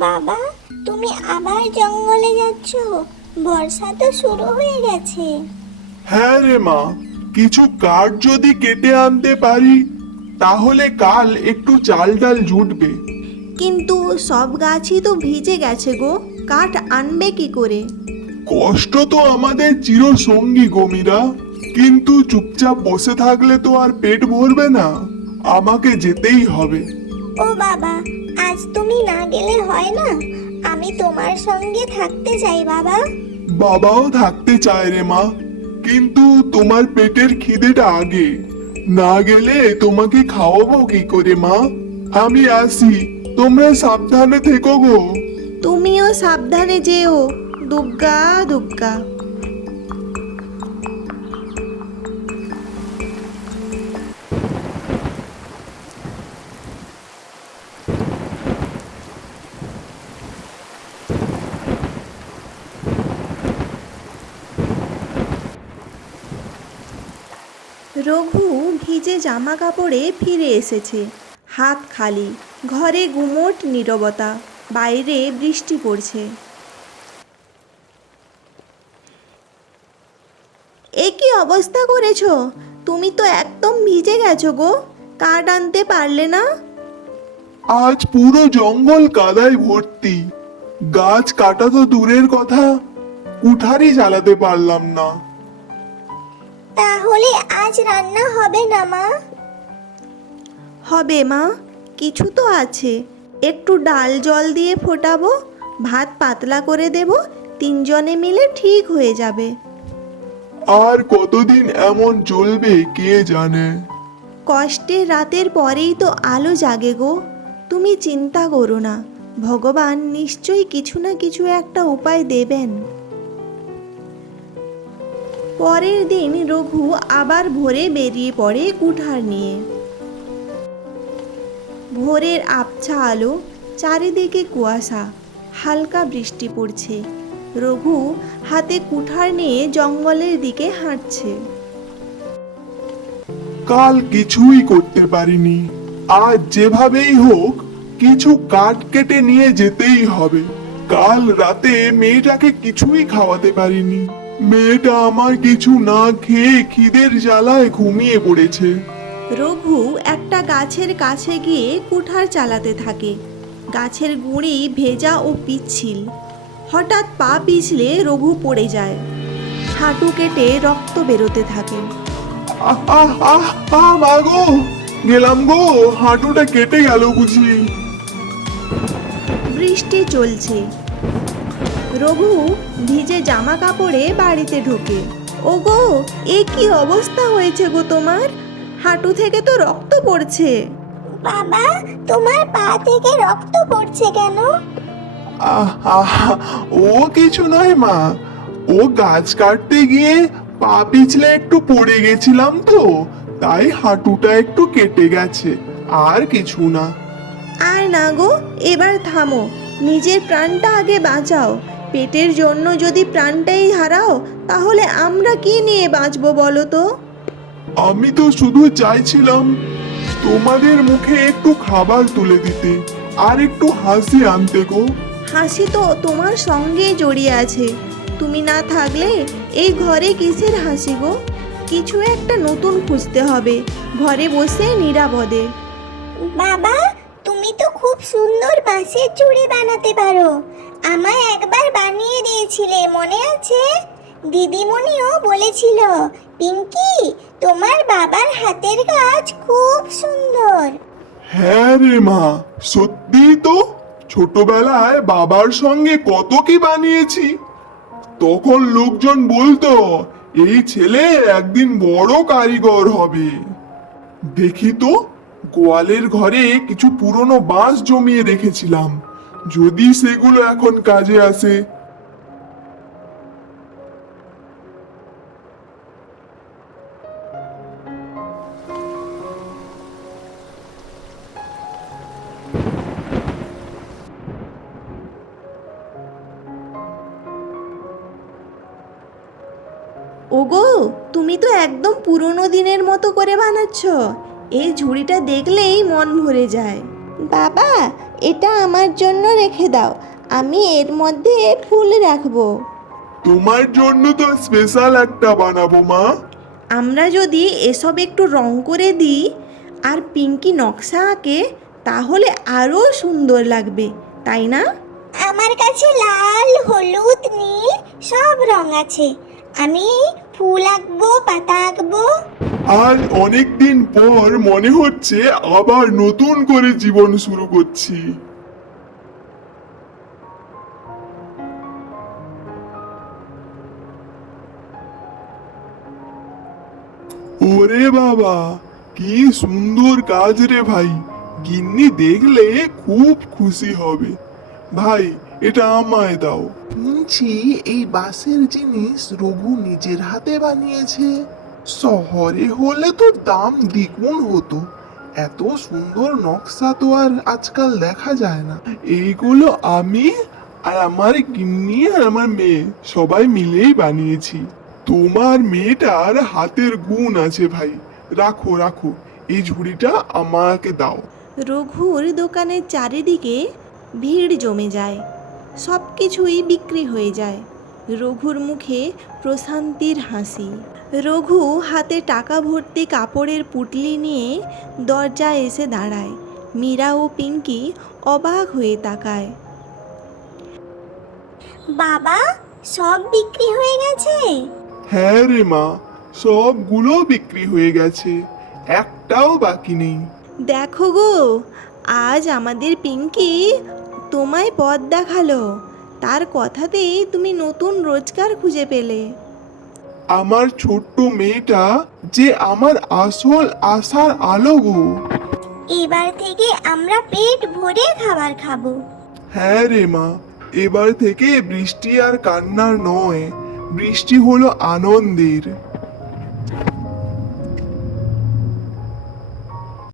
বাবা তুমি আবার জঙ্গলে যাচ্ছ? বর্ষা তো শুরু হয়ে গেছে। হ্যাঁ রে মা কিছু কাঠ যদি কেটে আনতে পারি তাহলে কাল একটু চাল ডাল জুটবে। কিন্তু সব গাছই তো ভিজে গেছে গো কাঠ আনবে কি করে? কষ্ট তো আমাদের চিরসঙ্গী গমিরা কিন্তু চুপচাপ বসে থাকলে তো আর পেট ভরবে না আমাকে যেতেই হবে। ও বাবা আজ তুমি না গেলে হয় না। আমি তোমার সঙ্গে থাকতে চাই বাবা। বাবাও থাকতে চায় রে মা। কিন্তু তোমার পেটের খিদেটা আগে। না গেলে তোমাকে খাওয়াবো কি করে মা? আমি আসি। তোমরা সাবধানে থেকো গো। তুমিও সাবধানে যেও। দুগ্গা দুগ্গা। রঘু ভিজে জামা কাপড়ে ফিরে এসেছে। হাত খালি, ঘরে গুমোট নীরবতা, বাইরে বৃষ্টি পড়ছে। এ কি অবস্থা করেছ? তুমি তো একদম ভিজে গেছো গো, কাঠ আনতে পারলে না? আজ পুরো জঙ্গল কাদায় ভর্তি। গাছ কাটা তো দূরের কথা, কুঠারই জ্বালাতে পারলাম না। তাহলে আজ রান্না হবে না মা? হবে মা। কিছু তো আছে। একটু ডাল জল দিয়ে ফোটাবো ভাত পাতলা করে দেব তিনজনে মিলে ঠিক হয়ে যাবে। আর কতদিন এমন চলবে কে জানে? কষ্টের রাতের পরেই তো আলো জাগে গো। তুমি চিন্তা করো না। ভগবান নিশ্চয়ই কিছু না কিছু একটা উপায় দেবেন। পরের দিন রঘু আবার ভোরে বেরিয়ে পড়ে কুঠার নিয়ে। ভোরের আবছা আলো, চারিদিকে কুয়াশা, হালকা বৃষ্টি পড়ছে। রঘু হাতে কুঠার নিয়ে জঙ্গলের দিকে হাঁটছে। কাল কিছুই করতে পারিনি। আজ যেভাবেই হোক, কিছু কাঠ কেটে নিয়ে যেতেই হবে। কাল রাতে মেয়েটাকে কিছুই খাওয়াতে পারিনি। মেয়েটা আমার কিছু না খেয়ে খিদের জ্বালায় ঘুমিয়ে পড়েছে। রঘু একটা গাছের কাছে গিয়ে কুঠার চালাতে থাকে। গাছের গুঁড়ি ভেজা ও পিচ্ছিল। হঠাৎ পা পিছলে রঘু পড়ে যায়। হাঁটু কেটে রক্ত বেরোতে থাকে। গেলাম গো! হাঁটুটা কেটে গেল বুঝি। বৃষ্টি চলছে। রঘু ভিজে জামা কাপড়ে বাড়িতে ঢোকে। ওগো এ কি অবস্থা হয়েছে গো তোমার? হাঁটু থেকে তো রক্ত পড়ছে। বাবা তোমার পা থেকে রক্ত পড়ছে কেন? আহ ও কিছু নয় মা। ও গাছ কাটতে গিয়ে পা পিছলে একটু পড়ে গেছিলাম তো তাই হাঁটুটা একটু কেটে গেছে আর কিছু না। আর না গো এবার থামো। নিজের প্রাণটা আগে বাঁচাও। পেটের জন্য যদি প্রাণটাই হারাও তাহলে আমরা কি নিয়ে বাঁচবো বলো তো? আমি তো শুধু চাইছিলাম তোমাদের মুখে একটু খাবার তুলে দিতে আর একটু হাসি আনতে গো। হাসি তো তোমার সঙ্গেই জড়িয়ে আছে। তুমি না থাকলে এই ঘরে কিসের হাসি গো? কিছু একটা নতুন খুঁজতে হবে ঘরে বসে নিরাপদে। বাবা তুমি তো খুব সুন্দর বাঁশের চুড়ি বানাতে পারো। আমায় একবার বানিয়ে দিয়েছিলে, মনে আছে? দিদিমণিও বলেছিল, পিঙ্কি, তোমার বাবার হাতের কাজ খুব সুন্দর। হ্যাঁ রে মা, সত্যি তো, ছোটবেলায় বাবার সঙ্গে কত কি বানিয়েছি। তখন লোকজন বলতো, এই ছেলে একদিন বড় কারিগর হবে। দেখি তো, গোয়ালের ঘরে কিছু পুরনো বাঁশ জমিয়ে রেখেছিলাম। যদি সেগুলো এখন কাজে আসে ওগো তুমি তো একদম পুরনো দিনের মতো করে বানাচ্ছ। এই ঝুড়িটা দেখলেই মন ভরে যায়। বাবা এটা আমার জন্য রেখে দাও। আমি এর মধ্যে ফুল রাখব। তোমার জন্য তো স্পেশাল একটা বানাবো মা। আমরা যদি এসব একটু রং করে দিই আর পিঙ্কি নকশা আঁকে তাহলে আরও সুন্দর লাগবে তাই না? আমার কাছে লাল হলুদ নীল সব রং আছে। আমি ফুল আঁকবো পাতা আঁকবো। আজ অনেক দিন পর মনে হচ্ছে আবার নতুন করে জীবন শুরু করছি। ওরে বাবা, কি সুন্দর কাজ রে ভাই। গিন্নি দেখলে খুব খুশি হবে। ভাই, এটা আমায় দাও। শুনছি এই বাসের জিনিস রঘু নিজের হাতে বানিয়েছে। শহরে হলে তো দাম দ্বিগুণ হতো। এত সুন্দর নকশা তো আর আজকাল দেখা যায় না। এইগুলো আমি আর আমার গিন্নি আর আমার মেয়ে সবাই মিলেই বানিয়েছি। তোমার মেয়েটার হাতের গুণ আছে ভাই। রাখো রাখো। এই ঝুড়িটা আমাকে দাও। রঘুর দোকানের চারিদিকে ভিড় জমে যায়। সব কিছুই বিক্রি হয়ে যায়। রঘুর মুখে প্রশান্তির হাসি। রঘু হাতে টাকা ভর্তি কাপড়ের পুটলি নিয়ে দরজায় এসে দাঁড়ায়। মীরা ও পিঙ্কি অবাক হয়ে তাকায়। বাবা সব বিক্রি হয়ে গেছে? হ্যাঁ রে মা সবগুলো বিক্রি হয়ে গেছে। একটাও বাকি নেই। দেখো গো আজ আমাদের পিঙ্কি তোমায় পথ দেখাল। তার কথাতেই তুমি নতুন রোজগার খুঁজে পেলে। আমার ছোট্ট মেয়েটা যে আমার আসল আশার আলো গো এবার থেকে আমরা পেট ভরে খাবার খাব। হ্যাঁ রে মা এবার থেকে বৃষ্টি আর কান্নার নয় বৃষ্টি হলো আনন্দের।